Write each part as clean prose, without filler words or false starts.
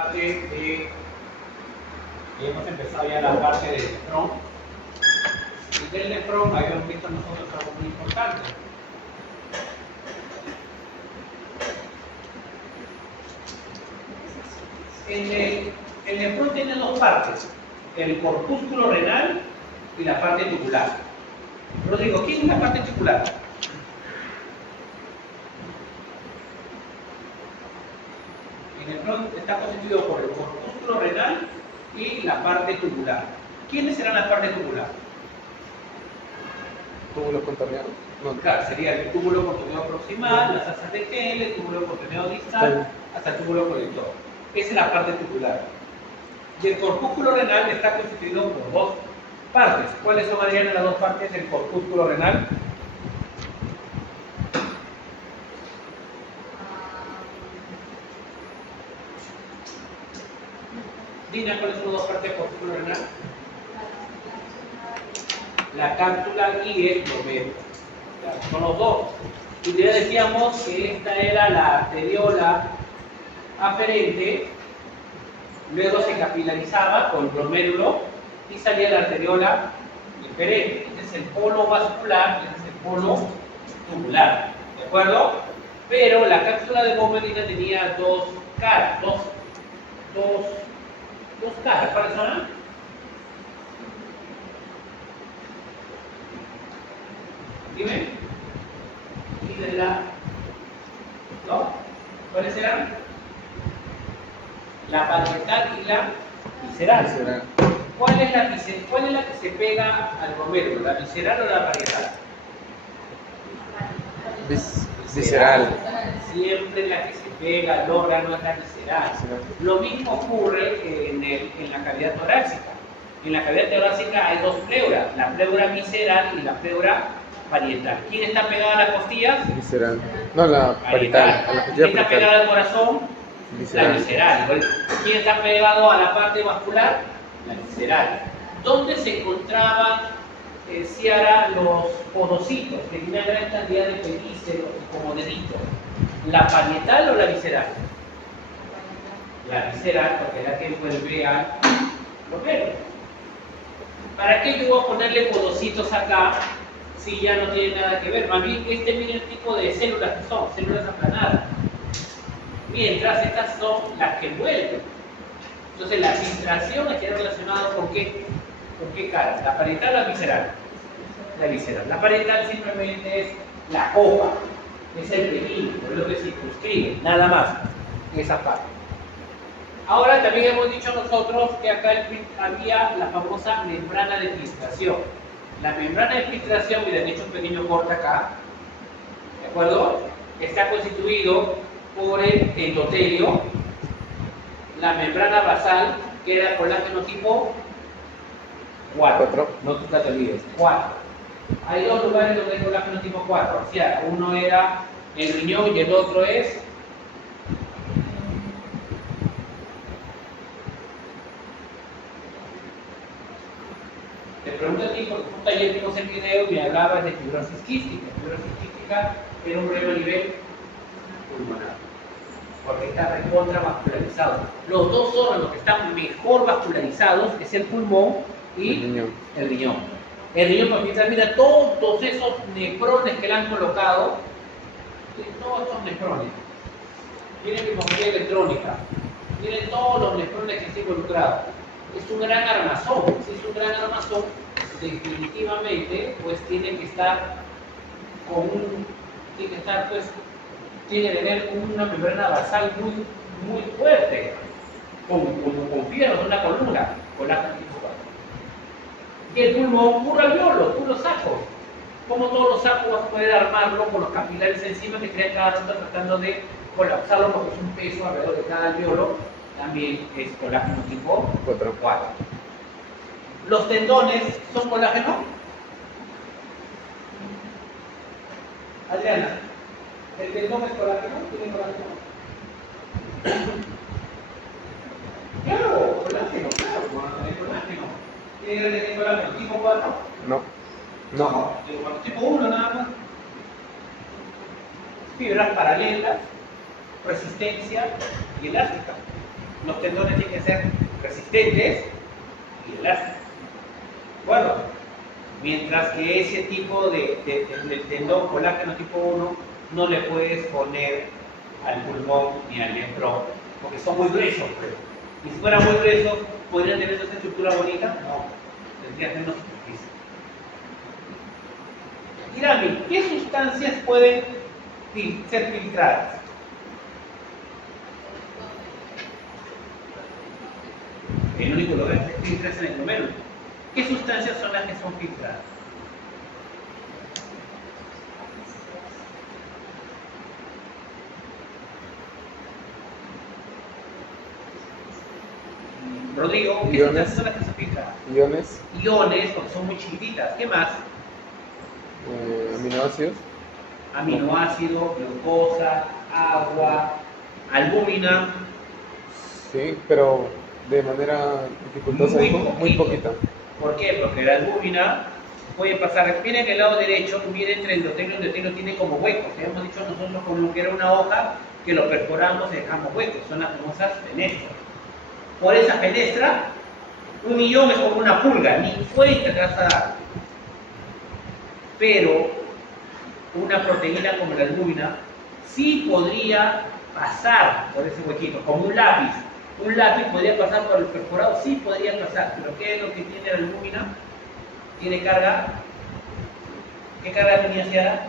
parte de... Hemos empezado ya la parte del nefrón. Y del nefrón habíamos visto nosotros algo muy importante. El nefrón tiene dos partes, el corpúsculo renal y la parte tubular. Rodrigo, ¿quién es la parte tubular? El nefrón está constituido por el corpúsculo renal y la parte tubular. ¿Quiénes serán la parte tubular? ¿Túbulo contorneado? No. Claro, sería el túbulo contorneado proximal, las asas de Henle, el túbulo contorneado distal, hasta el túbulo colector. Esa es la parte tubular. Y el corpúsculo renal está constituido por dos partes. ¿Cuáles son, Adriana, las dos partes del corpúsculo renal? Dina, ¿cuáles son las dos partes del corpúsculo renal? La cápsula y el glomérulo. Son los dos. Y ya decíamos que esta era la arteriola aferente, luego se capilarizaba con el glomérulo y salía la arteriola inferente. Este es el polo vascular y este es el polo tubular. ¿De acuerdo? Pero la cápsula de Böhmerlin tenía dos caras, dos caras. ¿Cuáles son? Dime. ¿No? ¿Cuáles eran? La parietal y la visceral. ¿Cuál es la que se pega al glomérulo? ¿La visceral o la parietal? Visceral. Siempre la que se pega al órgano es la visceral. Lo mismo ocurre en la cavidad torácica. En la cavidad torácica hay dos pleuras, la pleura visceral y la pleura parietal. ¿Quién está pegado a las costillas? Visceral. No, la parietal. ¿Quién está pegado al corazón? Visceral. La visceral. ¿Quién está pegado a la parte vascular? La visceral. ¿Dónde se encontraban, Ciara, los podocitos? Que tienen una gran cantidad de pelíceros como deditos. ¿La parietal o la visceral? La visceral, porque es la que envuelve al glomérulo. ¿Para qué yo voy a ponerle podocitos acá si ya no tiene nada que ver? Más bien, miren el tipo de células que son, células aplanadas. Mientras estas son las que envuelven. Entonces la filtración está relacionada con qué cara, la parietal o la visceral. La visceral. La parietal simplemente es la copa, es el perímetro, es lo que circunscribe, nada más, esa parte. Ahora también hemos dicho nosotros que acá había la famosa membrana de filtración. La membrana de filtración, miren, he hecho un pequeño corte acá, ¿de acuerdo? Está constituido por el endotelio, la membrana basal, que era colágeno tipo 4. No te olvides, 4. Hay dos lugares donde hay colágeno tipo 4. O sea, uno era el riñón y el otro es... Te pregunto a ti, porque justo ayer vimos el video y me hablabas de fibrosis quística. Fibrosis quística era un problema a nivel pulmonar, porque está recontra vascularizado. Los dos órganos que están mejor vascularizados es el pulmón y el riñón. El riñón, porque mira todos esos nefrones que le han colocado, todos estos nefrones. Miren mi ingeniería electrónica, miren todos los nefrones que están involucrados. Es un gran armazón. Si es un gran armazón, definitivamente pues tiene que estar tiene que tener una membrana basal muy fuerte, con fierro de una columna, colágeno tipo 4. Y el pulmón, puro alveolo, puro saco. Como todos los sacos vas a poder armarlo con los capilares encima que crean cada rato tratando de colapsarlo porque es un peso alrededor de cada alveolo. También es colágeno tipo 4. ¿Los tendones son colágeno? Adriana, ¿el tendón es colágeno? ¿Tiene colágeno? Claro, colágeno, claro, tiene colágeno. ¿Tiene colágeno tipo 4? No. Tipo 1 nada más. Fibras paralelas, resistencia y elástica. Los tendones tienen que ser resistentes y elásticos. Bueno, mientras que ese tipo de tendón colágeno tipo 1 no le puedes poner al pulmón ni al nefrón, porque son muy gruesos. Pues. Y si fueran muy gruesos, ¿podrían tener esa estructura bonita? No, tendría que tener una superficie. Dígame, ¿qué sustancias pueden ser filtradas? El único lugar que se filtra es en el glomérulo. ¿Qué sustancias son las que son filtradas? Rodrigo, ¿qué Iones. sustancias son las que se filtran? Iones, Iones, porque son muy chiquititas. ¿Qué más? aminoácidos, Aminoácidos, glucosa, agua, albúmina. sí, pero de manera dificultosa, Muy muy poquito. poquita. ¿Por qué? Porque la albúmina puede pasar, miren que el lado derecho, miren entre el endotelio y el endotelio tiene como huecos. Hemos dicho nosotros como que era una hoja que lo perforamos y dejamos huecos, son las famosas fenestras. Por esa fenestra, un ion es como una pulga, ni cuenta te vas a dar. Pero una proteína como la albúmina sí podría pasar por ese huequito, como un lápiz. Un lápiz podría pasar por el perforado, sí podría pasar, pero ¿qué es lo que tiene la albúmina? Tiene carga. ¿Qué carga tenía Ciara?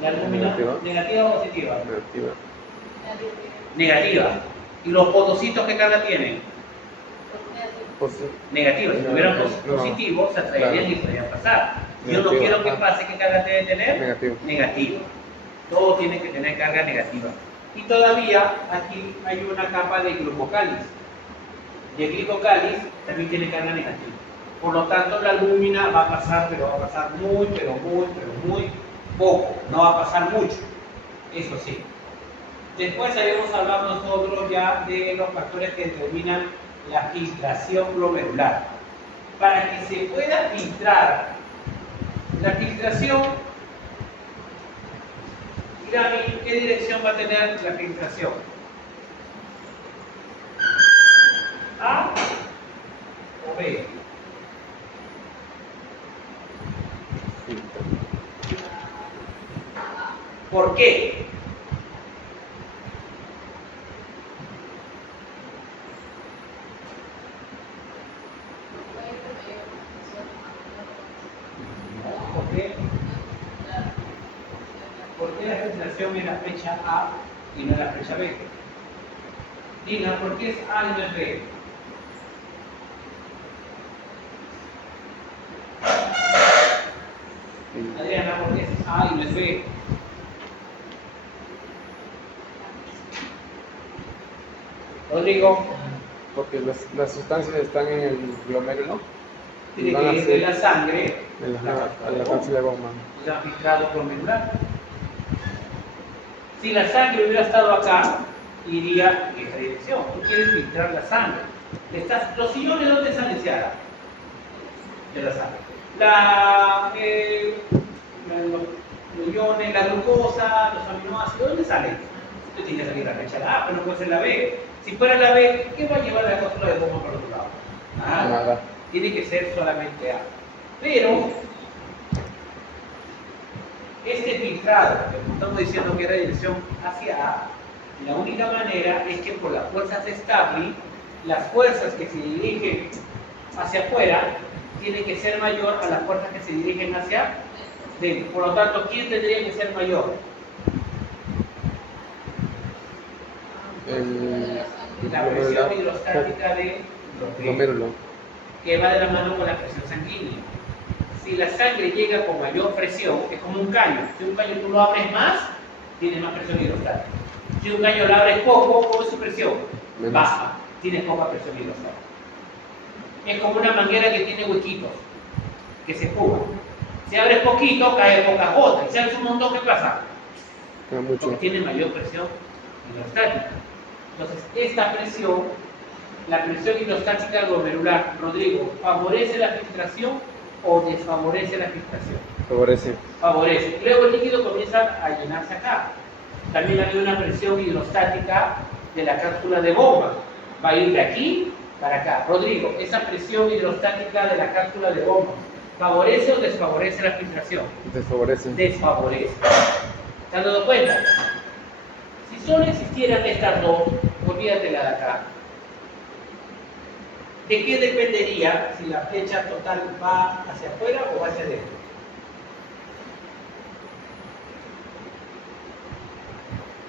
La albúmina, Negativa. ¿negativa o positiva? Negativa. Negativa. ¿Y los potocitos qué carga tienen? Pues, Negativos. Si No, tuvieran no, positivos, se atraerían claro. y podrían pasar. Yo no Negativo, quiero que ajá. pase, ¿qué carga debe tener? Negativo. Negativa. Todo tiene que tener carga negativa. Y todavía aquí hay una capa de glucocáliz. Y el glucocáliz también tiene carga negativa. Por lo tanto, la albúmina va a pasar, pero va a pasar muy poco. No va a pasar mucho. Eso sí. Después habíamos hablado nosotros ya de los factores que determinan la filtración glomerular. Para que se pueda filtrar, la filtración, dígame, ¿qué dirección va a tener la filtración? ¿A o B? ¿Por qué? ¿Por qué? ¿Por qué la filtración es la flecha A y no la flecha B? Dina, ¿por qué es A y no es B? Adriana, ¿por qué es A y no es B? Rodrigo, Porque las sustancias están en el glomérulo y tiene van a que ir ser de la sangre a la cápsula de Bowman. ya filtrado glomerular. Si la sangre hubiera estado acá, iría en esa dirección. Tú quieres filtrar la sangre. Los iones, ¿dónde salen, Ciara? De la sangre. Los iones, la glucosa, los aminoácidos, ¿dónde salen? Esto tiene que salir la flecha A, pero no puede ser la B. Si fuera la B, ¿qué va a llevar la cápsula de Bowman para otro lado? Nada. Tiene que ser solamente A. Pero este filtrado, que estamos diciendo que era dirección hacia A, la única manera es que por las fuerzas de Starling, las fuerzas que se dirigen hacia afuera tienen que ser mayor a las fuerzas que se dirigen hacia dentro. Por lo tanto, ¿quién tendría que ser mayor? La presión hidrostática de glomérulo. que va de la mano con la presión sanguínea. Si la sangre llega con mayor presión, es como un caño. Si un caño tú lo abres más, tienes más presión hidrostática. Si un caño lo abres poco, ¿cómo es su presión? Menos. Baja, tienes poca presión hidrostática. Es como una manguera que tiene huequitos, que se empuja. Si abres poquito, cae pocas gotas. Y si abres un montón, ¿qué pasa? Queda mucho. Porque tiene mayor presión hidrostática. Entonces, esta presión, la presión hidrostática glomerular, Rodrigo, ¿favorece la filtración o desfavorece la filtración? Favorece. Favorece. Luego el líquido comienza a llenarse acá. También hay una presión hidrostática de la cápsula de bomba. va a ir de aquí para acá. Rodrigo, esa presión hidrostática de la cápsula de bomba, ¿favorece o desfavorece la filtración? Desfavorece. Desfavorece. ¿Se han dado cuenta? Si solo existieran estas dos, olvídate la de acá. ¿De qué dependería si la flecha total va hacia afuera o hacia adentro?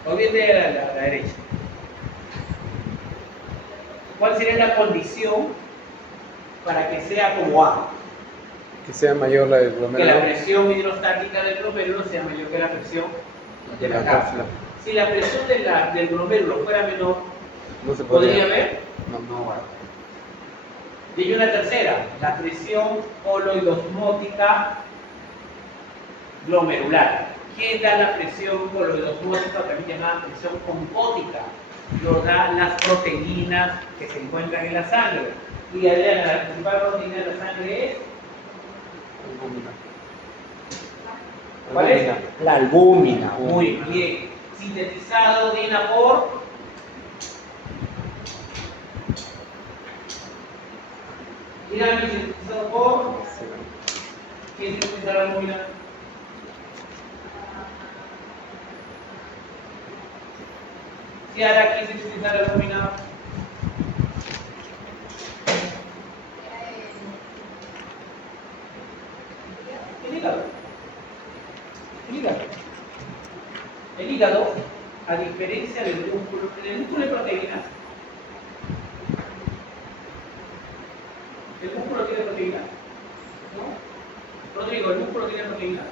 Olvídate a la derecha. ¿Cuál sería la condición para que sea como A? Que sea mayor la del Que la glomérulo. presión hidrostática del glomérulo sea mayor que la presión de la La cápsula. cápsula. Si la presión del glomérulo fuera menor, No se ¿podría podría. haber? No. va. Y una tercera, la presión coloidosmótica glomerular. ¿Quién da la presión coloidosmótica, también llamada presión oncótica? Lo dan las proteínas que se encuentran en la sangre. Y Adriana, la principal proteína de la sangre es, Albúmina. ¿cuál es? Albúmina. La albúmina. Muy bien. Sintetizado, Dina, por Dígame, sintetizado por ¿quién sintetiza la albúmina? Si ahora aquí sintetiza la albúmina, el hígado. El hígado. El hígado, a diferencia del músculo, en el músculo hay proteínas. ¿El músculo tiene proteínas? ¿No? Rodrigo, ¿el músculo tiene proteínas?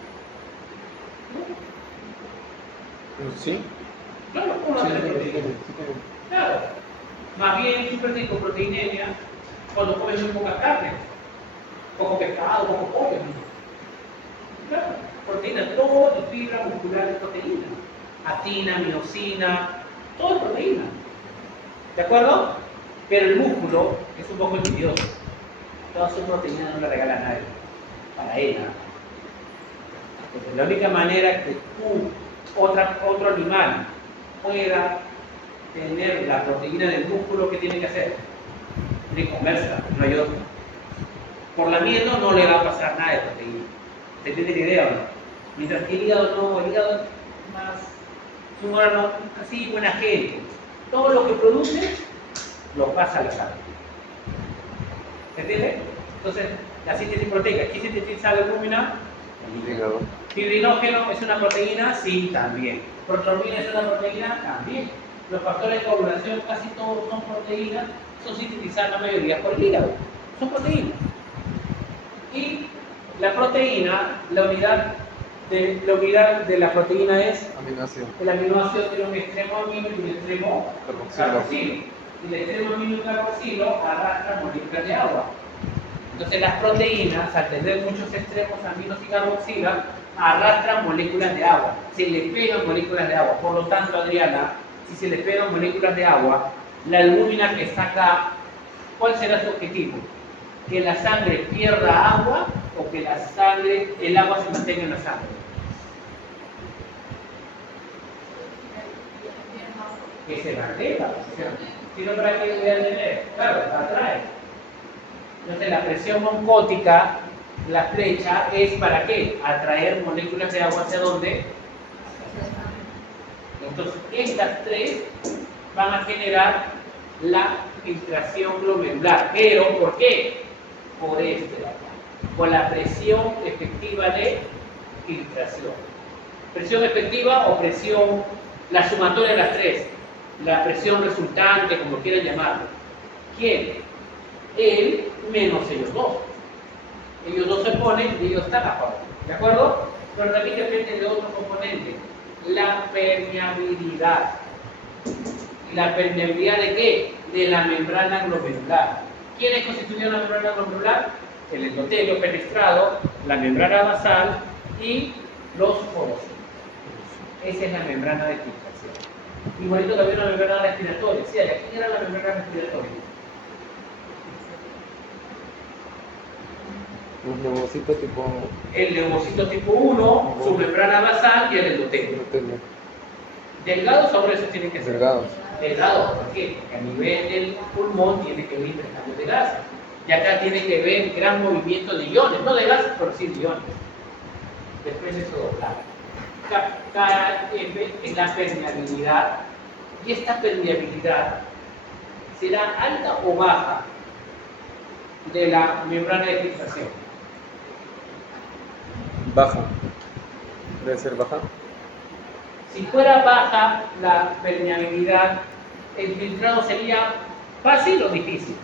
¿No? Sí. No, el músculo no tiene proteínas. Claro. Más bien siempre rico en proteinemia cuando comes muy poca carne. Poco pescado, poco pollo. Claro. Proteína, todo de fibra muscular es proteína. Actina, miosina, todo es proteína. ¿De acuerdo? Pero el músculo es un poco envidioso. Toda su proteína no la regala a nadie. Para él, ¿no? Entonces, la única manera que otro animal pueda tener la proteína del músculo, ¿qué tiene que hacer? Tiene que comérsela, no hay otra. Por la miel no le va a pasar nada de proteína. ¿Se entiende la idea o no? Mientras que el hígado no, el hígado es más, es un órgano así, buena gente. Todo lo que produce lo pasa a la sangre. ¿Se entiende? Entonces, la síntesis proteica, ¿quién sintetiza la albúmina? El hígado. Fibrinógeno es una proteína, sí, también. Protrombina es una proteína, también. Los factores de coagulación, casi todos son proteínas, son sintetizadas la mayoría por el hígado. Son proteínas. Y la proteína, la unidad de la proteína es, Aminoácido. el aminoácido tiene un extremo amino y un extremo Carboxilo. carboxilo. Y el extremo amino y carboxilo arrastran moléculas de agua. Entonces las proteínas, al tener muchos extremos aminos y carboxilas, arrastran moléculas de agua. Se le pegan moléculas de agua. Por lo tanto, Adriana, si se le pegan moléculas de agua, la albúmina que está acá, ¿cuál será su objetivo? ¿Que la sangre pierda agua o que el agua se mantenga en la sangre? Que se mantenga. Si no, ¿para qué voy a tener? Claro, la atrae. Entonces la presión oncótica, la flecha, es ¿para qué? Atraer moléculas de agua hacia dónde. Entonces estas tres van a generar la filtración glomerular. ¿Pero por qué? Por este de acá. Por la presión efectiva de filtración. Presión efectiva o presión, la sumatoria de las tres. La presión resultante, como quieran llamarlo. ¿Quién? Él menos ellos dos. Ellos dos se ponen y ellos están a favor. ¿De acuerdo? Pero también depende de otro componente. La permeabilidad. ¿La permeabilidad de qué? De la membrana glomerular. ¿Quiénes constituyen la membrana glomerular? El endotelio penetrado, la membrana basal y los poros. Esa es la membrana de filtración. Igualito también la membrana respiratoria. Sí, aquí era la membrana respiratoria. Un leucocito tipo. El leucocito tipo 1, su membrana basal y el endotelio. Endotelio. Delgados o gruesos tienen que ser. Delgados. delgado. ¿Por qué? Porque a nivel del pulmón tiene que haber intercambio de gases. Y acá tiene que haber gran movimiento de iones, no de gases, pero sí de iones. Después de eso doblar. KF es la permeabilidad. Y esta permeabilidad será alta o baja de la membrana de filtración. Baja. Debe ser baja. Si fuera baja la permeabilidad, ¿el filtrado sería fácil o difícil?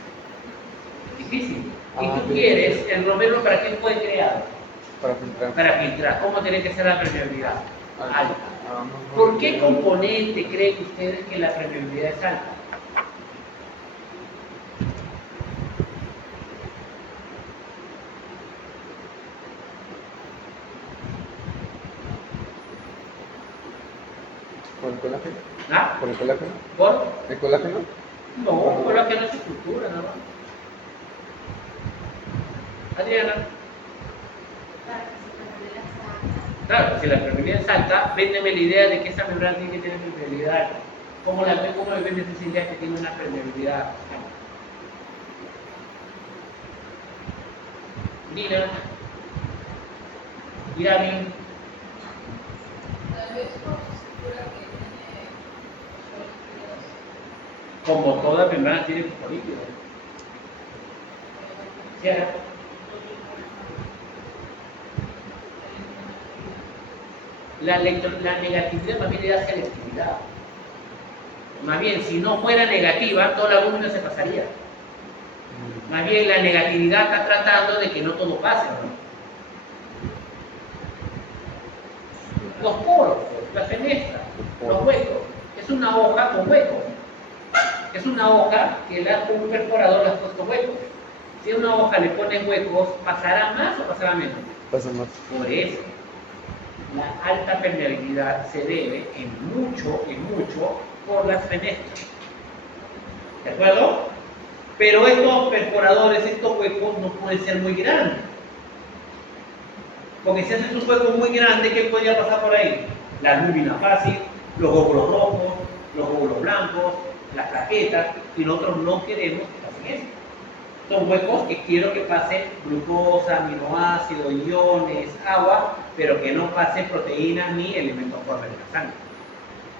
Difícil. Y Ah, tú sí. quieres, el romero, ¿para qué fue creado? Para filtrar. Para filtrar. ¿Cómo tiene que ser la permeabilidad? Alta. Ah, no, ¿Por qué componente creen ustedes que la permeabilidad es alta? ¿Por el colágeno? ¿Ah? ¿Por el colágeno? ¿Por? ¿El colágeno? No, por la que no es estructura, nada más. Adriana. Claro, si la permeabilidad es alta, véndeme la idea de que esa membrana tiene que tener permeabilidad alta. ¿Cómo me vendes esa idea que tiene una permeabilidad alta? Nina, Irami, como toda membrana tiene fosfolípidos. ¿Cierto? La negatividad más bien le da selectividad. Más bien, si no fuera negativa, toda la albúmina se pasaría. Más bien, la negatividad está tratando de que no todo pase, ¿no? Los poros, las fenestras, los huecos. Es una hoja con huecos. Es una hoja que un perforador le ha puesto huecos. Si a una hoja le pones huecos, ¿pasará más o pasará menos? Pasa más. Por eso, la alta permeabilidad se debe en mucho, por las fenestras. ¿De acuerdo? Pero estos perforadores, estos huecos no pueden ser muy grandes. Porque si haces un hueco muy grande, ¿qué podría pasar por ahí? La albúmina fácil, los glóbulos rojos, los glóbulos blancos, las plaquetas, y nosotros no queremos que pasen eso. Son huecos que quiero que pase glucosa, aminoácidos, iones, agua, pero que no pase proteínas ni elementos fuertes de la sangre.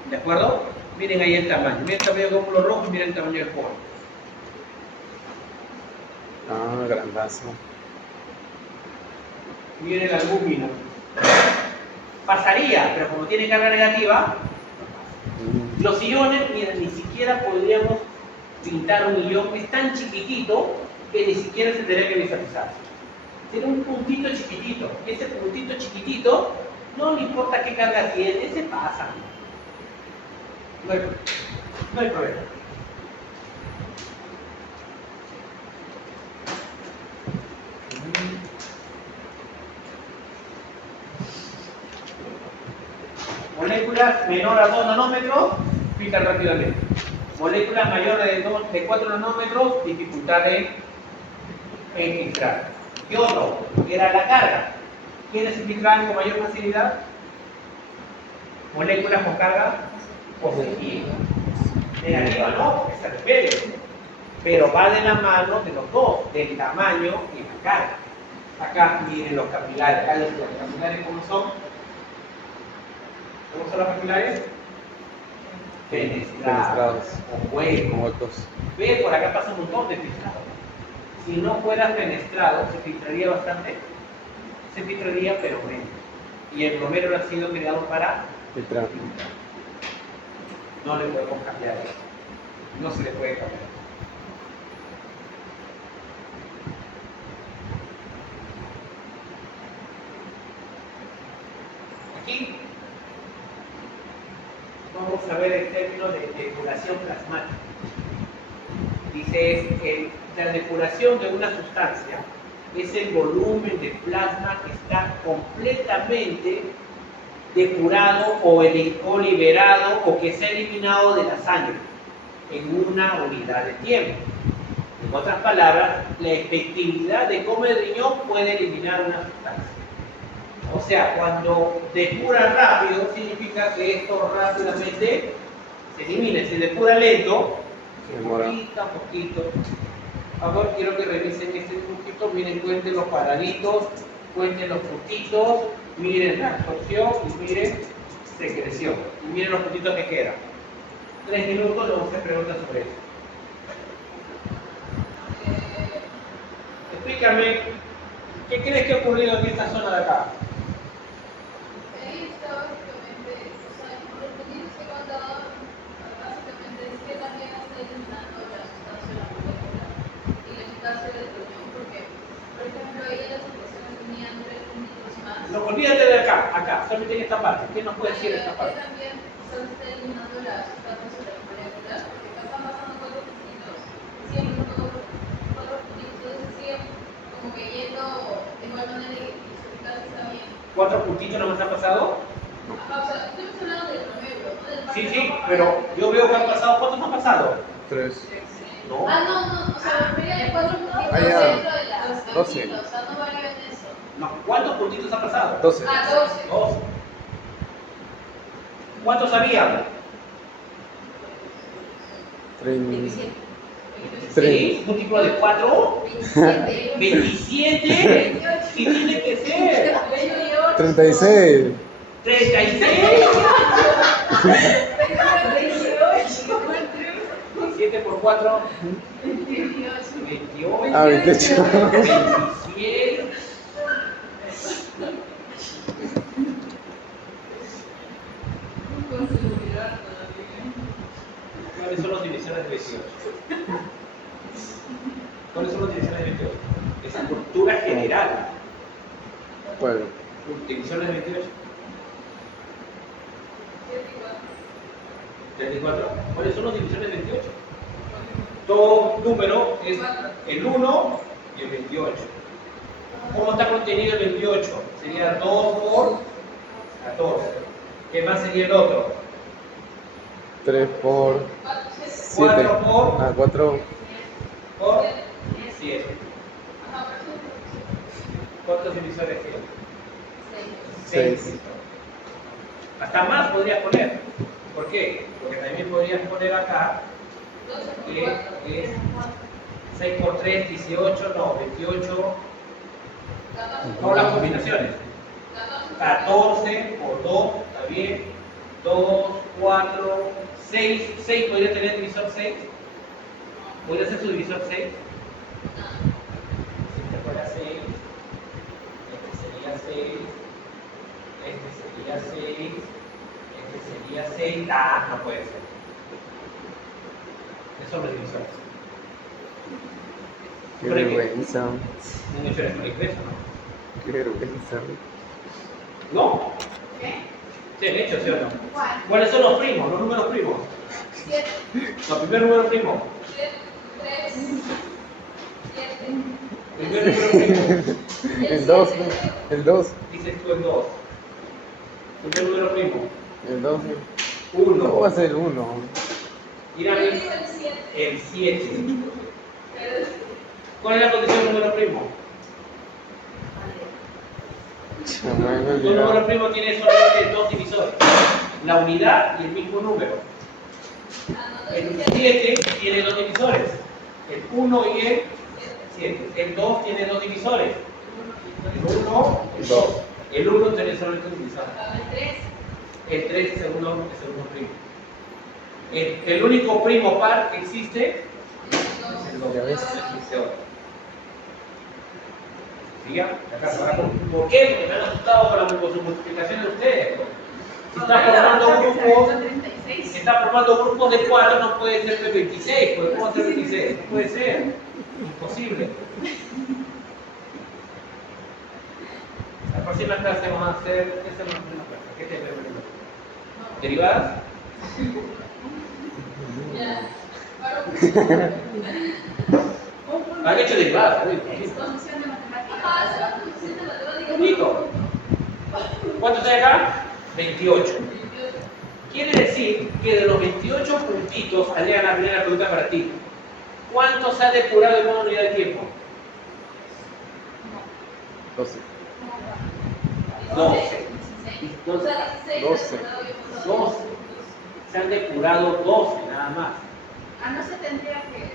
¿De acuerdo? Miren ahí el tamaño. Miren el tamaño del glóbulo rojo y miren el tamaño del poro. Ah, grandazo. Miren la albúmina. Pasaría, pero como tiene carga negativa, los iones, miren, ni siquiera podríamos pintar un ion, es tan chiquitito que ni siquiera se tendría que visualizar. Tiene un puntito chiquitito. Ese puntito chiquitito, no le importa qué carga tiene, ese pasa. No hay problema. Moléculas menor a 2 nanómetros, filtran rápidamente. Moléculas mayores de 4 nanómetros, dificultad en filtrar. Y otro, era la carga. ¿Quiénes se filtran con mayor facilidad? Moléculas con carga positiva. Negativa no, que se repele. Pero va de la mano de los dos, del tamaño y la carga. Acá miren los capilares. Acá los capilares, ¿cómo son? ¿Cómo son los capilares? Fenestrados. Con huecos. Huecos. Ve, por acá pasa un montón de filtrados. Si no fuera fenestrado, se filtraría bastante. Se filtraría, pero menos. Y el romero ha sido creado para Filtrar. filtrar. No le podemos cambiar eso. No se le puede cambiar. Aquí vamos a ver el término de depuración plasmática. Dice, la depuración de una sustancia es el volumen de plasma que está completamente depurado o liberado o que se ha eliminado de la sangre en una unidad de tiempo. En otras palabras, la efectividad de cómo el riñón puede eliminar una sustancia. O sea, cuando depura rápido, significa que esto rápidamente Se elimina, se depura lento, Demora. poquito a poquito. Ahora quiero que revisen este dibujito, miren, cuenten los paraditos, cuenten los puntitos, miren la absorción y miren secreción. Y miren los puntitos que quedan. 3 minutos, luego se pregunta sobre eso. Explícame, ¿qué crees que ha ocurrido en esta zona de acá? Ahí está básicamente, o sea, los puntitos que he contado, básicamente es que también está eliminando la sustancia de la molécula y la sustancia del reunión, porque, por ejemplo, ahí en las ecuaciones tenían 3 puntitos más. No, olvídate de acá, solamente en esta parte. ¿Qué nos puede decir esta Ahí parte? también se está eliminando la sustancia de la molécula, porque acá están pasando 4 puntitos, siempre son 4 puntitos, entonces siguen como que yendo de igual manera y su eficacia está bien. 4 puntitos nos han pasado. Ajá, o sea, estamos hablando del promedio, ¿no? Del Sí, margen sí, rojo pero para- yo veo que han pasado. ¿Cuántos han pasado? 3. No. Ah, no, o sea, me refería a 4 puntitos Ah, ya. dentro de las 12. puntitos, o sea, no varía en eso. No. ¿Cuántos puntitos han pasado? 12. Ah, 12. 2. ¿Cuántos había? 27. 6, múltiplo de 4, 27. 27. ¿Qué tiene que ser? 36. 36. 7 por 4, 28. Ah, 28. 27. ¿Cuáles son las divisiones de 28? ¿Cuáles son las divisiones de 28? Esa cultura general. Bueno, ¿Divisiones de 28? 34. ¿Cuáles son las divisiones de 28? Todo número es el 1 y el 28. ¿Cómo está contenido el 28? Sería 2 por 14. ¿Qué más sería el otro? 3 por 7. 4 por, Ah, 4. por 7. ¿Cuántos divisores tiene? 6. 6. Hasta más podrías poner. ¿Por qué? Porque también podrías poner acá que es 6 por 3, 18, no, 28. No las combinaciones. 14 por 2, está bien. 2, 4, 6. 6 podría tener divisor 6. ¿Podría ser su divisor 6? Si este fuera 6, este sería 6, este sería 6, este sería 6. Ah, no puede ser. Esos son los divisores. Qué vergüenza. Un hecho de eso, ¿no? Qué vergüenza. ¿No? ¿Qué? Sí, el hecho, ¿sí o no? ¿Cuál? ¿Cuáles son los primos, los números primos? 7, Los primer número primo. 3, 7. Primer número primo. El 2. El 2. Dices tú el 2. Primer número primo. El 2. 1. ¿Cómo va a ser 1? Mírame El 7. el 7. ¿Cuál es la condición del número primo? No me he Un número olvidado. primo tiene solamente dos divisores. La unidad y el mismo número. El 7 tiene dos divisores. El 1 y el 7. El 2 tiene dos divisores. El 1 y el 2. El 1 tiene solamente un divisor. El 3 es el segundo primo. El único primo par que existe es el 2. Ya ves. Existe otro. ¿Siga? ¿Por qué? Porque me han asustado con su multiplicación de ustedes. Si está formando grupos, si está formando grupos de 4, no puede ser de 26. Pues, ¿cómo hacer 26? No puede ser. Imposible. La próxima clase vamos a hacer. ¿Qué es la próxima clase? ¿Qué te primero? ¿Derivadas? ¿Han hecho derivadas? Bonito. ¿Cuántos hay acá? 28. Quiere decir que de los 28 puntitos, Adriana, la primera pregunta para ti. ¿Cuántos ha depurado en una unidad de tiempo? 12. 12. 12. 12. se han depurado 12 nada más. Ah, no se tendría que...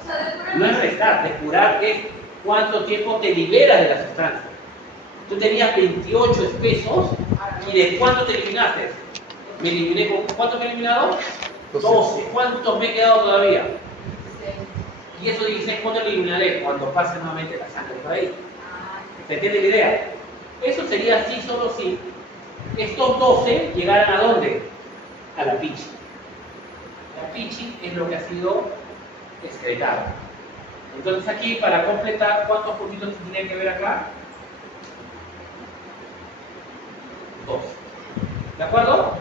O sea, depurar... No es restar, depurar es cuánto tiempo te liberas de la sustancia. Tú tenías 28 espesos y ¿de cuánto te eliminaste? Me eliminé con... ¿Cuánto me he eliminado? 12. ¿Cuántos me he quedado todavía? Y eso 16, ¿cuándo eliminaré? Cuando pase nuevamente la sangre por ahí. ¿Se entiende la idea? Eso sería así solo si estos 12 llegaran ¿a dónde? A la pichi. La pichi es lo que ha sido excretado. Entonces aquí, para completar, ¿cuántos puntitos tendría que ver acá? 2. ¿De acuerdo?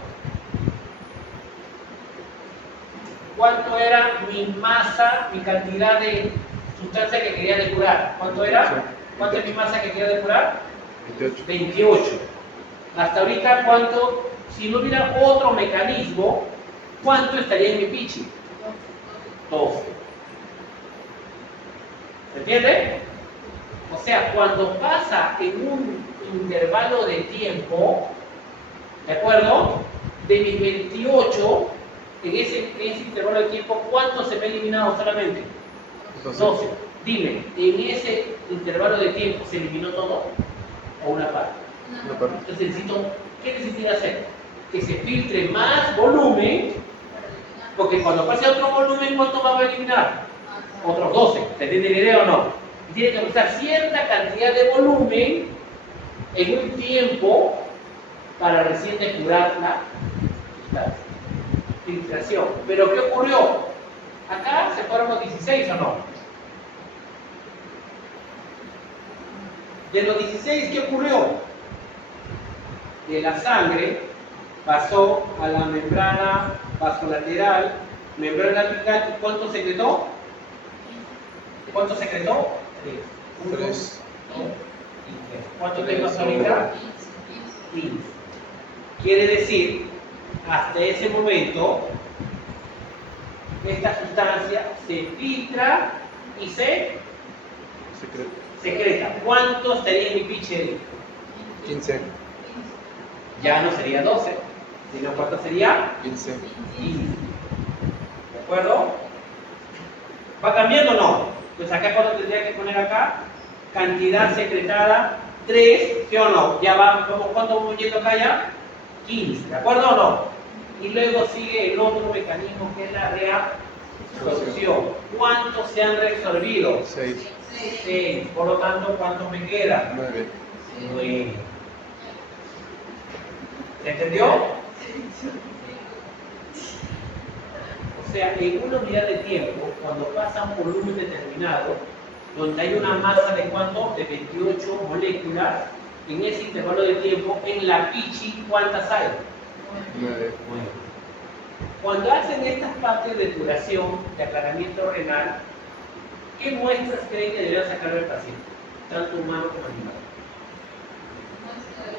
¿Cuánto era mi masa, mi cantidad de sustancia que quería depurar? ¿Cuánto era? ¿Cuánto es mi masa que quería depurar? 28. 28. Hasta ahorita, ¿cuánto? Si no hubiera otro mecanismo, ¿cuánto estaría en mi pichi? 12. ¿Se entiende? O sea, cuando pasa en un intervalo de tiempo, ¿de acuerdo? De mis 28, en ese intervalo de tiempo, ¿cuánto se me ha eliminado solamente? 12. Dime, ¿en ese intervalo de tiempo se eliminó todo? ¿O una parte? Una parte. Entonces ¿qué necesito hacer? Que se filtre más volumen, porque cuando pase otro volumen, ¿cuánto va a eliminar? Otros 12. ¿Se entiende la idea o no? Y tiene que usar cierta cantidad de volumen en un tiempo para recién depurar la sustancia. Filtración. ¿Pero qué ocurrió? Acá se fueron los 16 o no. De los 16, ¿qué ocurrió? De la sangre pasó a la membrana vasolateral, membrana apical, ¿cuánto secretó? ¿Cuánto secretó? 3. ¿Cuánto tengo hasta ahorita? 15. Quiere decir, hasta ese momento, esta sustancia se filtra y se secreta. ¿Cuánto estaría en mi piche? 15. Ya no sería 12, sino ¿cuánto sería? 15. 15. ¿De acuerdo? ¿Va cambiando o no? Pues acá cuánto tendría que poner acá, cantidad secretada 3, ¿sí o no? Ya va, ¿cuánto vamos yendo acá ya? 15, ¿de acuerdo o no? Y luego sigue el otro mecanismo que es la reabsorción. ¿Cuántos se han reabsorbido? 6. 6, por lo tanto, ¿cuántos me quedan? 9. 9. ¿Se entendió? O sea, en una unidad de tiempo, cuando pasa un volumen determinado, donde hay una masa de ¿cuánto? De 28 moléculas, en ese intervalo de tiempo, en la pichi, ¿cuántas hay? 9. Cuando hacen estas partes de depuración, de aclaramiento renal, ¿qué muestras creen que debería sacar el paciente? Tanto humano como animal.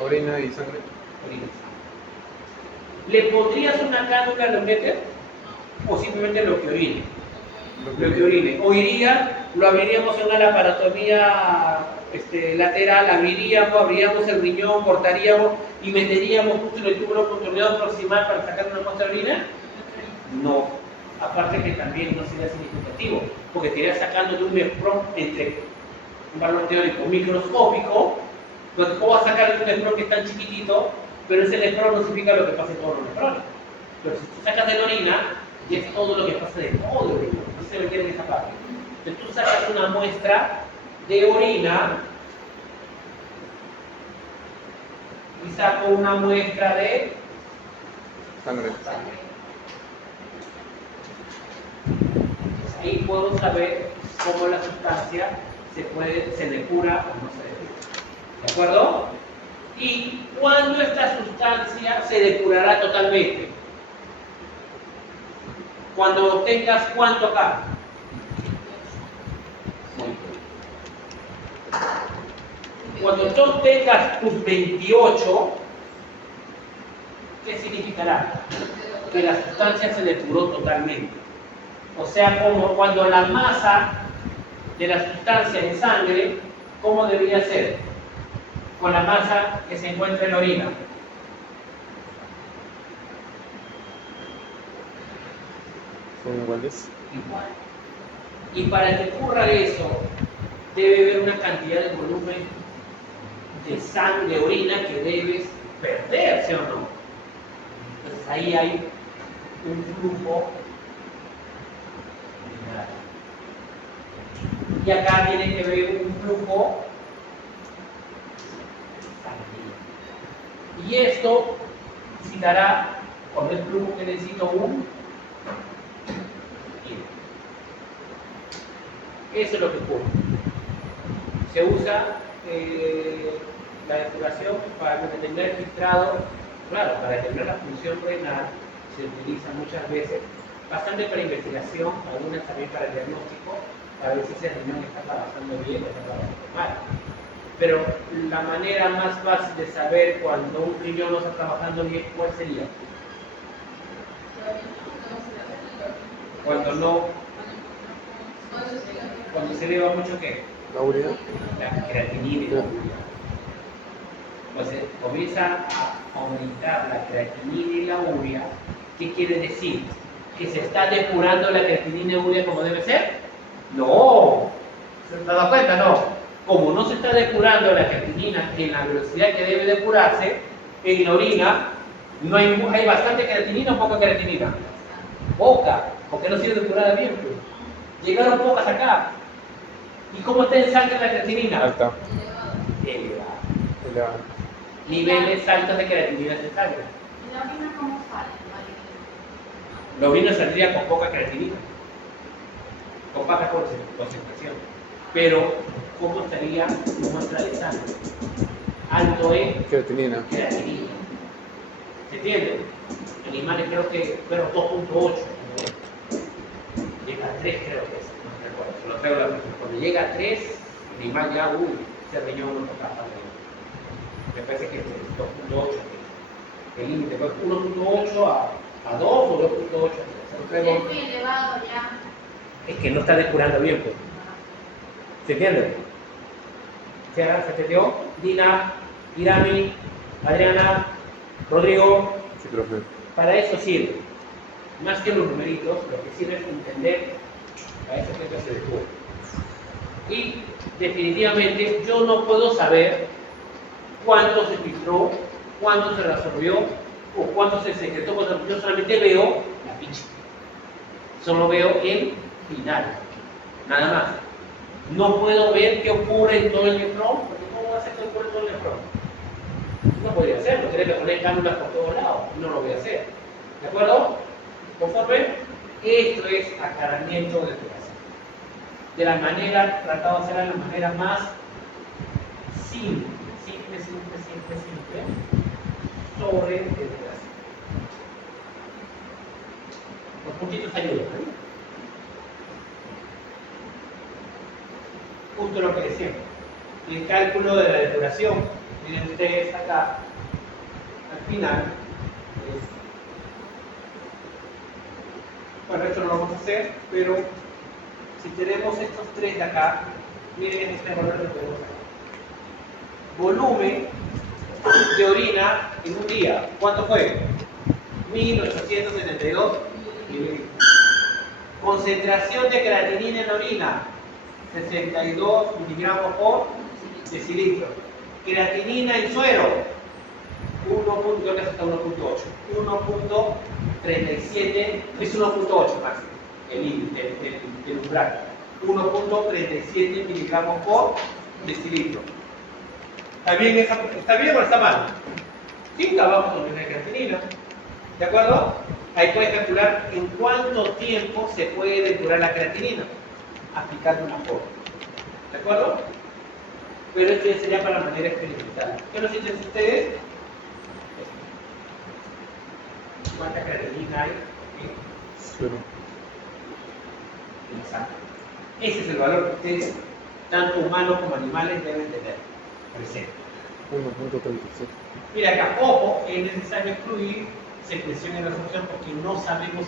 Orina y sangre. Orina. ¿Le pondrías una cánula al meter? ¿O simplemente lo que orine? Lo que orine. O iría, lo abriríamos en una laparotomía lateral, abriríamos el riñón, cortaríamos y meteríamos justo en el tubo contorneado proximal para sacar una muestra de orina. No. Aparte que también no sería significativo, porque te irías sacando de un nefrón entre un valor teórico microscópico, pues ¿cómo vas a sacar de un nefrón que es tan chiquitito? Pero ese nefrón no significa lo que pasa en todos los nefrones. Pero si tú sacas de la orina, y es todo lo que pasa de todo el riñón, no se me en esa parte. Entonces tú sacas una muestra de orina y saco una muestra de Sangre. sangre. Ahí puedo saber cómo la sustancia se depura o no se depura. ¿De acuerdo? ¿Y cuándo esta sustancia se depurará totalmente? Cuando obtengas ¿cuánto acá? Cuando tú tengas tus 28, ¿qué significará? Que la sustancia se depuró totalmente. O sea, como cuando la masa de la sustancia en sangre, ¿cómo debería ser? Con la masa que se encuentra en la orina. ¿Son iguales? igual. Y para que ocurra eso, debe haber una cantidad de volumen de sangre, de orina que debes perder, ¿sí o no? Entonces ahí hay un flujo urinario. Y acá tiene que haber un flujo sanguíneo. Y esto citará, cuando es flujo que necesito un tiempo. Eso es lo que ocurre. Se usa la depuración para tener registrado, claro, para tener la función renal, se utiliza muchas veces, bastante para investigación, algunas también para el diagnóstico, a ver si ese riñón está trabajando bien o está trabajando mal. Pero la manera más fácil de saber cuando un riñón no está trabajando bien, ¿cuál sería? Cuando no, cuando se eleva mucho, ¿qué? ¿La urea? La creatinina y la urea. Entonces comienza a aumentar la creatinina y la urea. ¿Qué quiere decir? ¿Que se está depurando la creatinina y urea como debe ser? No. ¿Se han dado cuenta? No. Como no se está depurando la creatinina en la velocidad que debe depurarse, en la orina no hay bastante creatinina o poca creatinina. Poca, porque no sirve depurada bien. Pues. Llegaron pocas acá. ¿Y cómo está en sangre la creatinina? Alta. Elevada. Elevada. Niveles altos de creatinina en sangre. ¿Y la orina cómo sale? La orina saldría con poca creatinina, con baja concentración. Pero, ¿cómo estaría muestra de sangre? Alto en Creatinina. creatinina. ¿Se entiende? Animales creo que fueron 2.8. Llega a 3 creo que es. No recuerdo. Se lo traigo la próxima. Cuando llega a 3, el animal ya, ese riñón no está capaz de. Me parece que es 2.8. El límite fue 1.8 a 2 o 2.8 a 3. Es muy elevado ya. Es que no está depurando bien, pues. ¿Se entiende? ¿Se entendió? Dina, Irami, Adriana, Rodrigo. Sí, profe. Para eso sirve. Más que los numeritos, lo que sirve es entender a eso que se depura. Y definitivamente yo no puedo saber cuánto se filtró, cuánto se resolvió o cuánto se secretó. Yo solamente veo la ficha. Solo veo el final. Nada más. No puedo ver qué ocurre en todo el nefrón, porque ¿cómo va a ser que ocurre en todo el nefrón? No podría hacerlo, tendría que poner cánulas por todos lados. No lo voy a hacer. ¿De acuerdo? ¿Conforme? Esto es aclaramiento de depuración. De la manera, tratado de hacerla de la manera más simple, sobre depuración. Los puntitos ayudan, ¿no? Justo lo que decíamos. El cálculo de la depuración. Miren ustedes acá, al final. Bueno, esto no lo vamos a hacer, pero si tenemos estos tres de acá, miren este valor que tenemos acá. Volumen de orina en un día. ¿Cuánto fue? 1872 mililitros. Concentración de creatinina en la orina. 62 miligramos por decilitro. Creatinina en suero, 1.37, es 1.8 máximo, el umbral. 1.37 miligramos por decilitro. ¿Está bien o está mal? Sí, está bajo la creatinina. ¿De acuerdo? Ahí puedes calcular en cuánto tiempo se puede depurar la creatinina, aplicando una fórmula. ¿De acuerdo? Pero esto ya sería para la manera experimental. ¿Qué nos dicen ustedes? ¿Cuánta creatinina hay? Cero. Exacto. Ese es el valor que ustedes, tanto humanos como animales, deben tener presente. 1.37. Mira acá, ojo, es necesario excluir secreción en la solución porque no sabemos,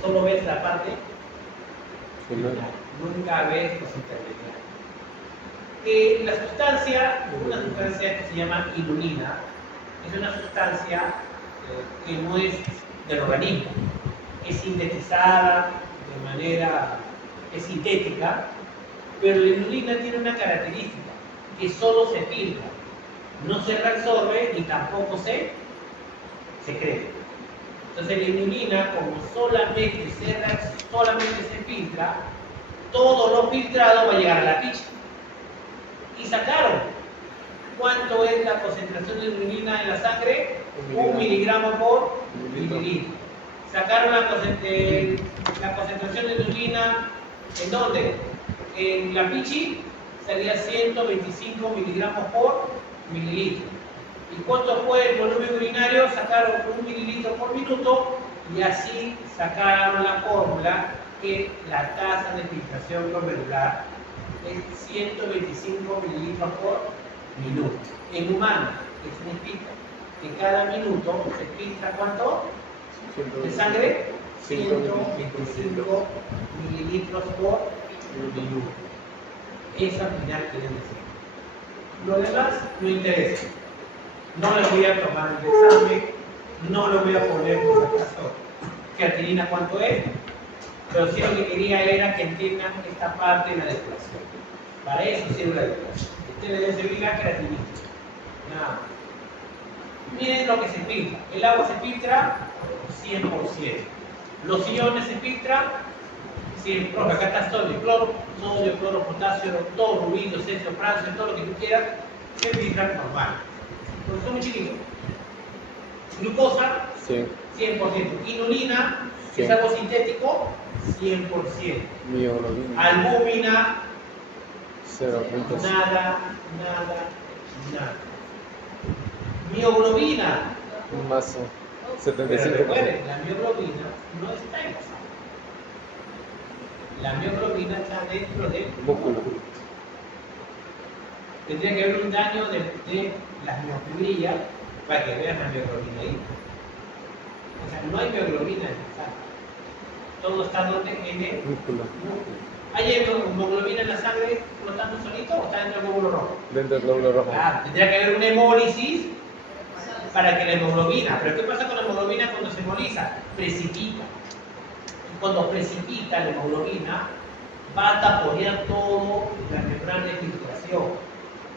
solo ves la parte final, nunca ves los intermediarios. La sustancia, una sustancia que se llama inulina, es una sustancia que no es del organismo, es sintetizada de manera es sintética, pero la inulina tiene una característica, que solo se filtra, no se reabsorbe ni tampoco se secreta. Entonces la inulina, como solamente se filtra, todo lo filtrado va a llegar a la picha. Y sacaron cuánto es la concentración de inulina en la sangre, 1 miligramo por mililitro. Sacaron la concentración de inulina, ¿en dónde? En la pichi salía 125 miligramos por mililitro. ¿Y cuánto fue el volumen urinario? Sacaron 1 mililitro por minuto y así sacaron la fórmula que la tasa de filtración glomerular es 125 mililitros por minuto. En humano, ¿qué significa? Que cada minuto se filtra ¿cuánto? De sangre, 125 mililitros por minuto. Esa final quieren decir. Lo demás no interesa. No les voy a tomar el examen, no lo voy a poner por si acaso creatinina cuánto es, pero sí lo que quería era que entiendan esta parte de la depuración. Para eso sirve la depuración. Ustedes deben servir la creatinina. Nada más. Miren lo que se filtra. El agua se filtra 100%. Los iones se filtran 100%. Acá está sodio, cloro, potasio, todo, rubilo, cesio, francio, todo lo que tú quieras, se filtran normal. Porque son muy chiquitos. Glucosa, 100%. Inulina, que es algo sintético, 100%. Mioglobina. Albúmina, 0.5. nada. Mioglobina. Más Pero 75%. recuerden, la mioglobina no está en la sangre. La mioglobina está dentro del Músculo. Tendría que haber un daño de las miofibrillas para que vean la mioglobina ahí. O sea, no hay mioglobina en la sangre. Todo está donde en el Músculo. músculo. ¿Hay hemoglobina en la sangre flotando solito o está dentro del glóbulo rojo? Dentro del glóbulo rojo. Ah, tendría que haber una hemólisis para que la hemoglobina. ¿Pero qué pasa con la hemoglobina cuando se hemoliza? Precipita. Y cuando precipita la hemoglobina, va a taponear todo la membrana de filtración.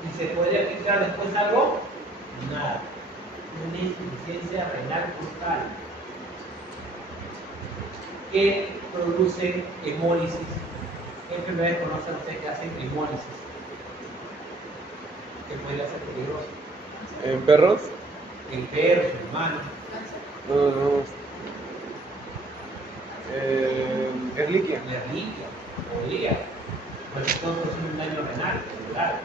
¿Y se podría filtrar después algo? Nada. Una insuficiencia renal crucial que produce hemólisis. ¿Qué enfermedades conocen ustedes que hacen hemólisis? Que podría ser peligroso. ¿En perros? En perros, en humanos. No. Ehrlichia. La reliquia, podría. Porque todo produce un daño renal, celular.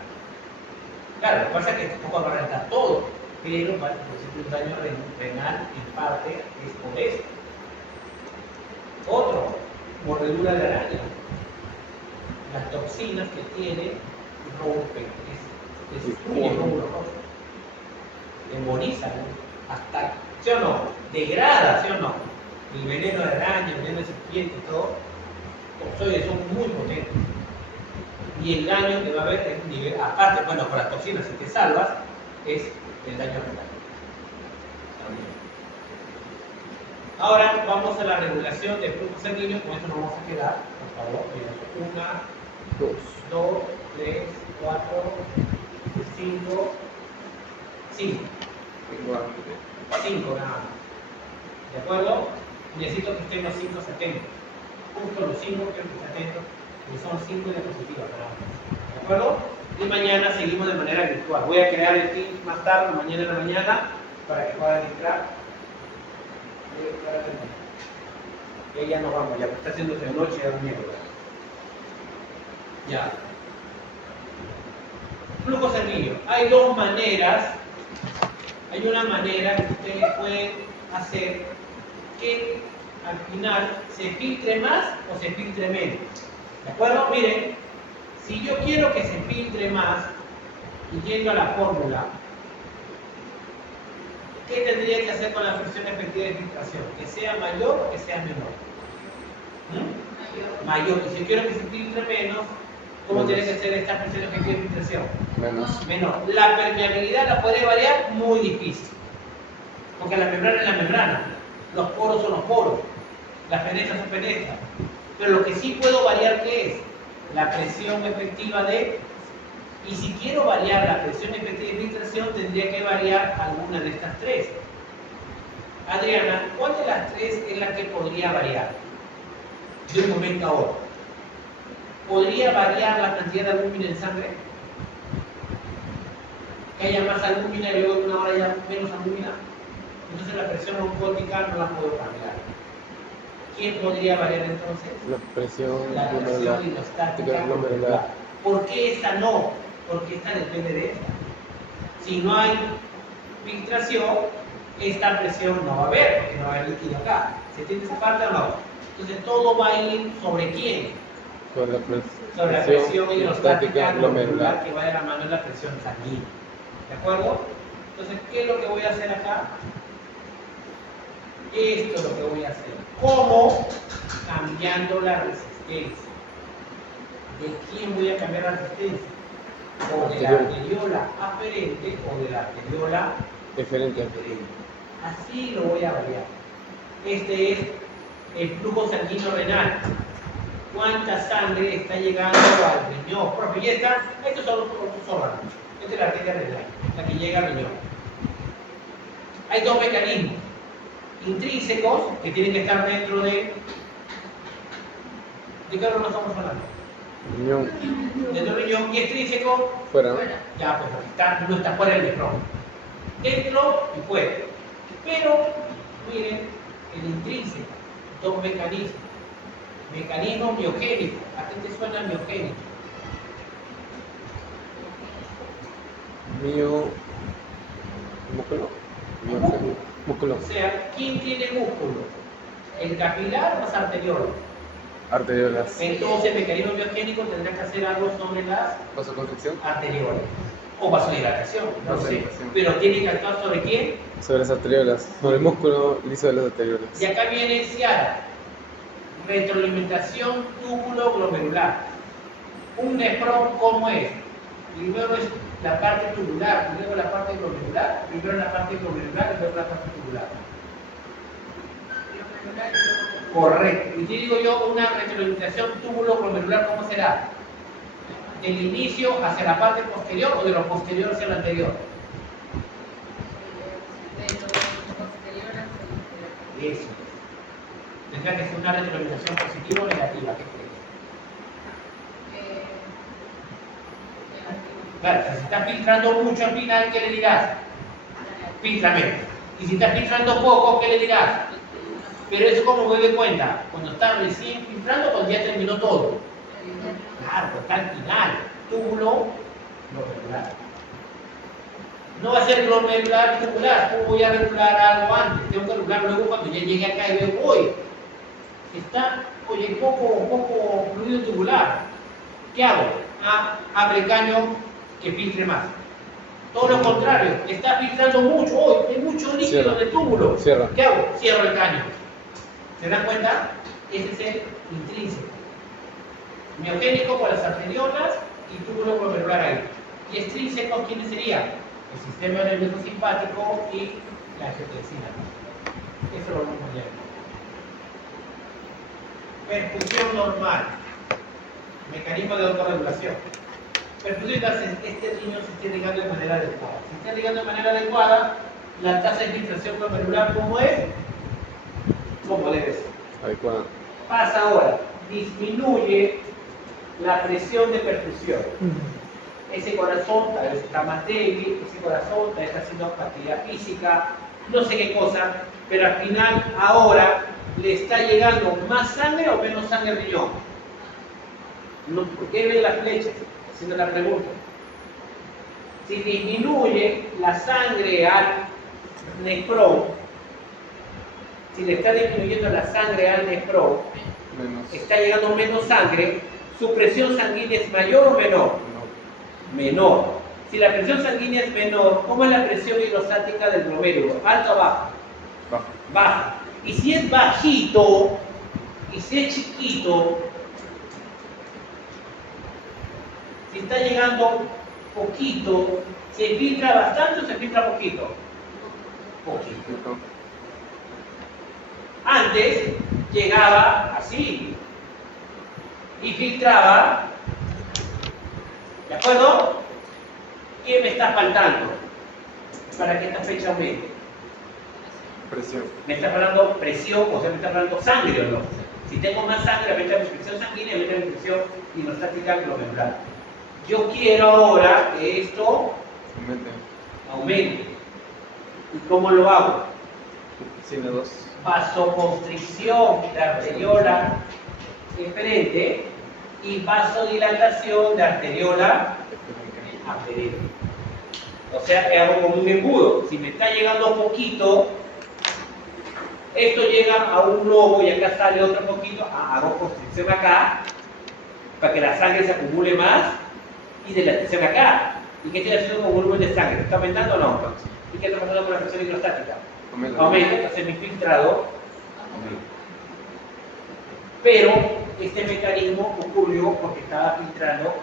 Claro, lo que pasa es que tampoco va a rentar todo, pero va a producir un daño renal en parte es por eso. Otro, mordedura de araña. Las toxinas que tiene rompen, destruye el glóbulo rojo, emboliza, ¿no? Hasta, ¿sí o no? Degrada, ¿sí o no? El veneno de araña, el veneno de serpiente y todo, los opioides son muy potentes. Y el daño que va a haber es un nivel, aparte, bueno, con las toxinas si te salvas, es el daño renal. Ahora vamos a la regulación del flujo sanguíneo, con esto nos vamos a quedar, por favor. 1, 2, 3, 4, 5, 5 nada más. ¿De acuerdo? Necesito que estén los 5 atentos. Justo los 5 que estén atentos, que son 5 diapositivas nada más. ¿De acuerdo? Y mañana seguimos de manera virtual. Voy a crear el Teams más tarde, mañana en la mañana, para que puedan entrar. Y ya nos vamos, ya está haciéndose de noche, ya es mierda. Ya. Flujo sanguíneo. Hay dos maneras. Hay una manera que ustedes pueden hacer que al final se filtre más o se filtre menos. ¿De acuerdo? Miren, si yo quiero que se filtre más, y yendo a la fórmula, ¿qué tendría que hacer con la fracción efectiva de filtración? ¿Que sea mayor o que sea menor? Mayor. Y si quiero que se filtre menos, ¿cómo tiene que ser esta fracción efectiva de filtración? Menor. La permeabilidad la podría variar muy difícil. Porque la membrana es la membrana. Los poros son los poros. Las penetras son penetras. Pero lo que sí puedo variar, ¿qué es? La presión efectiva de... Y si quiero variar la presión efectiva de filtración, tendría que variar alguna de estas tres. Adriana, ¿cuál de las tres es la que podría variar? De un momento a otro. ¿Podría variar la cantidad de albúmina en sangre? Que haya más albúmina y luego en una hora haya menos albúmina. Entonces la presión oncótica no la puedo cambiar. ¿Quién podría variar entonces? La presión La glomerular. presión hidrostática glomerular. glomerular. ¿Por qué esta no? Porque esta depende de esta. Si no hay filtración, esta presión no va a haber, porque no va a haber líquido acá. ¿Se entiende esa parte o no? Entonces todo va a ir sobre quién? Sobre la presión hidrostática glomerular que va de la mano de la presión sanguínea. ¿De acuerdo? Entonces, ¿qué es lo que voy a hacer acá? Esto es lo que voy a hacer. ¿Cómo? Cambiando la resistencia. ¿De quién voy a cambiar la resistencia? O de la arteriola aferente o de la arteriola Diferente. aferente. Así lo voy a variar. Este es el flujo sanguíneo renal. ¿Cuánta sangre está llegando al riñón? Profe, ya está. Estos son los órganos. Esta es la arteria renal, la que llega al riñón. Hay dos mecanismos intrínsecos que tienen que estar dentro de... ¿De qué órgano estamos hablando? Riñón. Dentro del riñón y extrínseco, Fuera. ya pues no está fuera del nefrón. Dentro y fuera. Pero, miren, el intrínseco, dos mecanismos. Mecanismo miogénico. ¿A qué te suena miogénico? Músculo. Músculo. O sea, ¿quién tiene músculo? ¿El capilar o las arteriolas? Arteriolas. Entonces, el mecanismo biogénico tendrá que hacer algo sobre las Vasoconstricción. arteriolas. O vasodilatación, no sé. Vasodilatación. Pero tiene que actuar sobre quién. Sobre las arteriolas. Sobre el músculo liso de las arteriolas. Y acá viene Ciara. Retroalimentación túbulo glomerular. Un nefrón, ¿cómo es? Primero es la parte tubular, luego la parte glomerular, primero la parte glomerular y luego la parte tubular. Correcto. Y te digo yo, una retroalimentación túbulo glomerular, ¿cómo será? ¿Del inicio hacia la parte posterior o de lo posterior hacia lo anterior? Eso. Tendrá que ser una retroalimentación positiva o negativa, ¿qué crees? Claro, si está filtrando mucho al final, ¿qué le dirás? Filtra menos. Y si está filtrando poco, ¿qué le dirás? Pero eso, ¿cómo me doy cuenta? Cuando está recién filtrando, cuando ya terminó todo. Claro, pues está al final. Túbulo glomerular. No va a ser glomerular tubular. ¿Cómo voy a regular algo antes? Tengo que regular luego cuando ya llegue acá y veo, oye, está, poco fluido tubular. ¿Qué hago? Abre el caño que filtre más. Todo lo contrario, está filtrando mucho, hoy hay mucho líquido Cierra. de túbulo. Cierra. ¿Qué hago? Cierro el caño. ¿Se dan cuenta? Ese es el intrínseco. Miogénico con las arteriolas y túbulo glomerular ahí. Y extrínsecos, ¿quiénes serían? El sistema nervioso simpático y la angiotensina. Eso lo vamos a ver. Perfusión normal. Mecanismo de autorregulación. Perfusión hace este riñón se esté irrigando de manera adecuada. Si está irrigando de manera adecuada, la tasa de filtración glomerular, ¿cómo es? ¿Cómo debe ser? Adecuada. Pasa ahora, disminuye la presión de perfusión. Ese corazón tal vez está más débil, ese corazón tal vez está haciendo actividad física, no sé qué cosa, pero al final, ahora, ¿le está llegando más sangre o menos sangre al riñón? No, ¿por qué ven las flechas? Haciendo la pregunta. Si disminuye la sangre al nefrón, si le está disminuyendo la sangre al nefrón, Menos. está llegando menos sangre, ¿su presión sanguínea es mayor o menor? Menor. Si la presión sanguínea es menor, ¿cómo es la presión hidrostática del glomérulo? ¿Alta o baja? Baja. Baja. Y si es bajito, y si es chiquito, si está llegando poquito, ¿se filtra bastante o se filtra poquito? Poquito. Antes, llegaba así y filtraba, ¿de acuerdo? ¿Qué me está faltando para que esta fecha aumente? Presión. Me está faltando presión, o sea, me está faltando sangre o no. Si tengo más sangre, aumenta mi presión sanguínea, aumenta mi presión hidrostática glomerular. Yo quiero ahora que esto aumente. ¿Y cómo lo hago? Cine 2. Vasoconstricción de arteriola eferente y vasodilatación de arteriola aferente. O sea que hago como un embudo. Si me está llegando poquito, esto llega a un globo y acá sale otro poquito, hago constricción acá para que la sangre se acumule más y dilatación acá. ¿Y qué estoy haciendo con el volumen de sangre? ¿Está aumentando o no? ¿Y qué está pasando con la presión hidrostática? Aumenta, entonces mi filtrado aumenta. Pero este mecanismo ocurrió porque estaba filtrando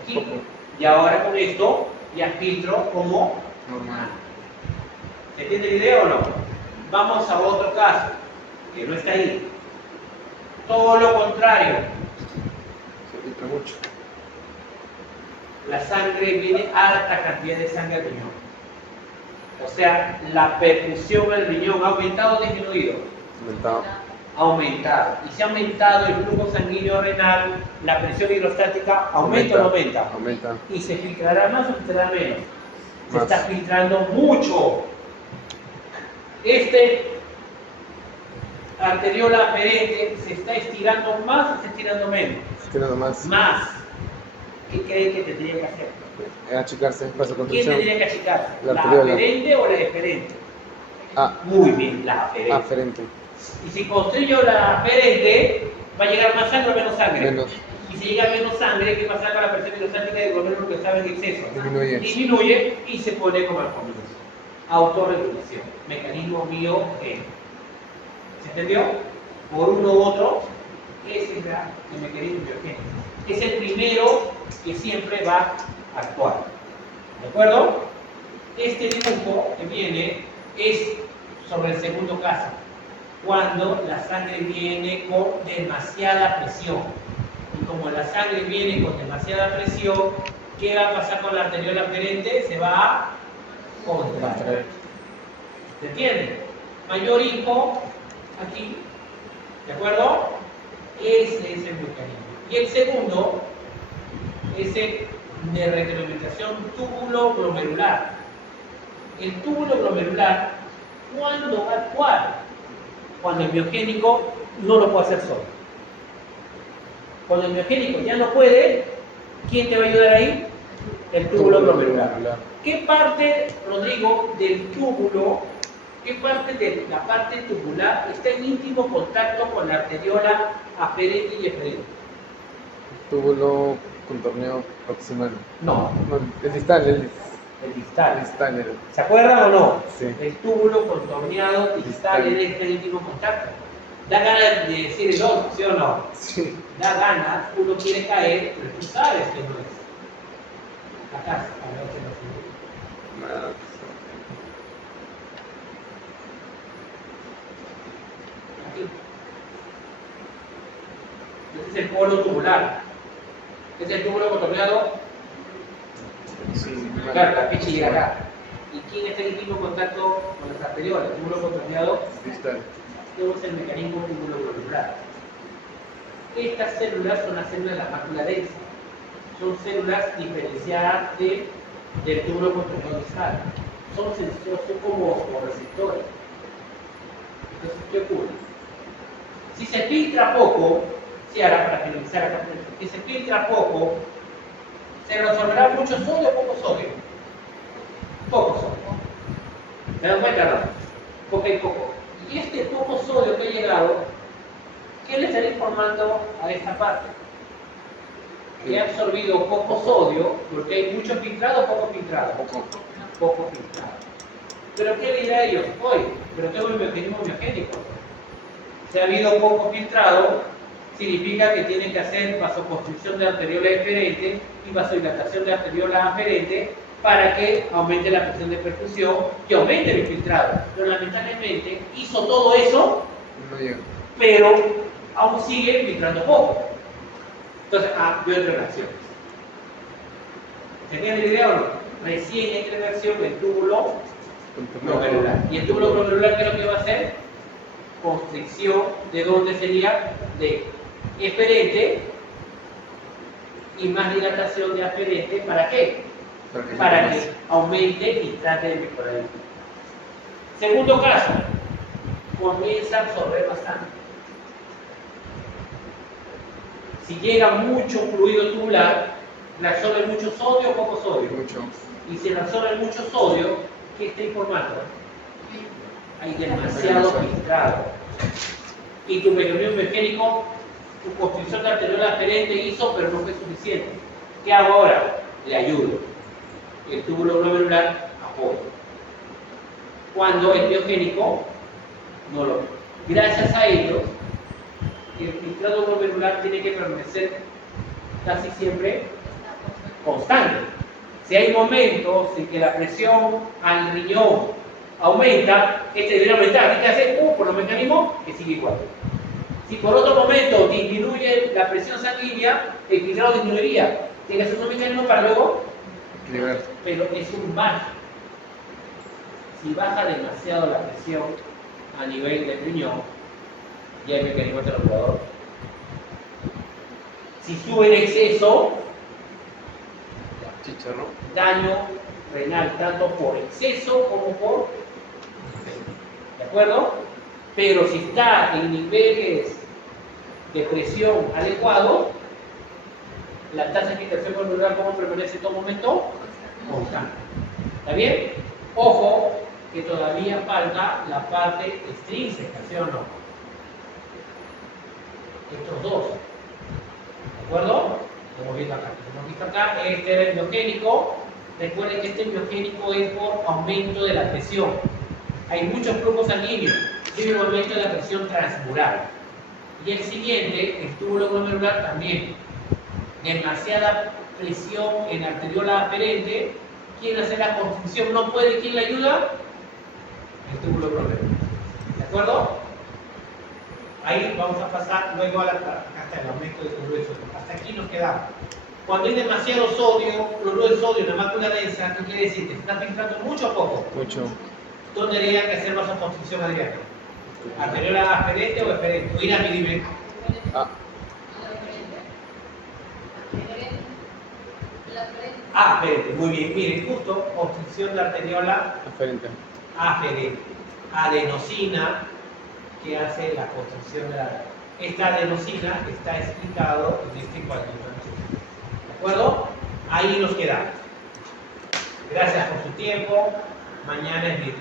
poquito. Y ahora con esto ya filtro como normal. ¿Se entiende la idea o no? Vamos a otro caso, que no está ahí. Todo lo contrario. Se filtra mucho. La sangre viene, harta cantidad de sangre al riñón. O sea, la perfusión al riñón ha aumentado o disminuido. Aumentado. Ha aumentado. Y si ha aumentado el flujo sanguíneo renal, la presión hidrostática aumenta o no aumenta. Aumenta. Y se filtrará más o filtrará menos. Se Más. está filtrando mucho. Arteriola aferente se está estirando más o se está estirando menos. Estirando más. Más. ¿Qué creen que tendría que hacer? Achicarse. ¿Quién Vasoconstricción. tendría que achicarse? La ¿La arteriola. aferente o la deferente? Ah, Muy bien, la aferente. aferente. Y si constriño la aferente, va a llegar más sangre o menos sangre. Menos. Y si llega menos sangre, ¿qué pasa con la presión hidrostática del glomérulo que estaba en exceso? Disminuye. Disminuye y se pone como al comienzo. Autorregulación. Mecanismo biogénico. ¿Se entendió? Por uno u otro, ese es el mecanismo biogénico. Es el primero que siempre va a actuar. ¿De acuerdo? Este dibujo que viene es sobre el segundo caso, cuando la sangre viene con demasiada presión. Y como la sangre viene con demasiada presión, ¿qué va a pasar con la arteriola aferente? Se va a contraer. ¿Se entiende? Mayor hipo aquí, ¿de acuerdo? Ese es el mecanismo. Y el segundo es el de retroalimentación túbulo glomerular. El túbulo glomerular, ¿cuándo va a actuar? Cuando el biogénico no lo puede hacer solo. Cuando el biogénico ya no puede, ¿quién te va a ayudar ahí? El túbulo glomerular. ¿Qué parte, Rodrigo, del túbulo, qué parte de la parte tubular está en íntimo contacto con la arteriola aferente y eferente? Túbulo contorneo proximal. No, No, el distal, el distal. distal. ¿Se acuerdan o no? Sí. El túbulo contorneado distal en este íntimo contacto. Da ganas de decir el otro, ¿sí o no? Sí. Da ganas, uno quiere caer, pero tú sabes que no es. Acá, a ver si no se ve. Aquí. Este es el polo tubular. Este es el túbulo contorneado. Sí. Claro, la picha llega acá. ¿Y quién está en íntimo contacto con las arteriolas? El túbulo contorneado. Distal. Este es el mecanismo túbulo glomerular. Estas células son las células de la mácula densa. Son células diferenciadas del túbulo contorneado distal. Son sensores, son como receptores. Entonces, ¿qué ocurre? Si se filtra poco, si ahora para finalizar acá, si se filtra poco, ¿se resolverá mucho sodio o poco sodio? Poco sodio. ¿Se dan cuenta, no? Poco y poco. Y este poco sodio que ha llegado, ¿qué le estará informando a esta parte? Que ha absorbido poco sodio, porque hay mucho filtrado o poco filtrado. Poco filtrado. ¿Pero qué le dirá a ellos? Oye, pero tengo el mecanismo biogénico. Si ha habido poco filtrado, significa que tienen que hacer vasoconstricción de arteriola eferente y vasodilatación de arteriola aferente para que aumente la presión de perfusión y aumente el filtrado. Pero lamentablemente hizo todo eso No llega. pero aún sigue filtrando poco. Entonces, veo tres reacciones. ¿Tenían la idea o no? Recién entra en reacción el túbulo glomerular. ¿Y el túbulo glomerular qué es lo que va a hacer? Constricción, ¿de dónde sería? De eferente y más dilatación de aferente. ¿Para qué? Para que aumente y trate de mejorar el túbulo. Segundo caso, comienza a absorber bastante. Si llega mucho fluido tubular, ¿le absorbe mucho sodio o poco sodio? Mucho. Y si le absorbe mucho sodio, ¿qué está informando? Hay demasiado filtrado. Y tu mecanismo mecánico, tu constricción de arteriola aferente hizo, pero no fue suficiente. ¿Qué hago ahora? Le ayudo. El túbulo glomerular apoya. Cuando el biogénico no lo ve. Gracias a ellos, el filtrado glomerular tiene que permanecer casi siempre constante. Si hay momentos en que la presión al riñón aumenta, este debería aumentar. ¿Qué hace? Por los mecanismos que sigue igual. Si por otro momento disminuye la presión sanguínea, el filtrado disminuiría. Tiene que hacer un mecanismo para luego Equilibrar. pero es un margen. Si baja demasiado la presión a nivel del riñón, ya el mecanismo transformador. Si sube en exceso, Chicharro. daño renal, tanto por exceso como por... ¿De acuerdo? Pero si está en niveles de presión adecuados, la tasa de filtración glomerular, ¿cómo permanece en todo momento? Constante. ¿Está bien? Ojo, que todavía falta la parte extrínseca, ¿sí o no? Estos dos. ¿De acuerdo? Lo hemos visto acá. Lo hemos visto acá, este era el biogénico. Recuerden que este biogénico es por aumento de la presión. Hay muchos flujos sanguíneos. Tiene un aumento de la presión transmural. Y el siguiente, el túbulo glomerular también. Demasiada presión en la arteriola aferente. ¿Quién hace la constricción? No puede. ¿Quién le ayuda? El túbulo glomerular. ¿De acuerdo? Ahí vamos a pasar luego a hasta el aumento del cloruro de sodio. Hasta aquí nos quedamos. Cuando hay demasiado sodio, cloruro de sodio en la mácula densa, ¿qué quiere decir? ¿Te está filtrando mucho o poco? Mucho. ¿Dónde habría que hacer vasoconstricción, Adriana? ¿Arteriola aferente o eferente? O Irán, dime. Ah, Aferente, muy bien. Miren, justo constricción de arteriola diferente. aferente. Adenosina, que hace la constricción de la... Esta adenosina está explicado en este cuadrito. ¿De acuerdo? Ahí nos quedamos. Gracias por su tiempo. Mañana es viernes.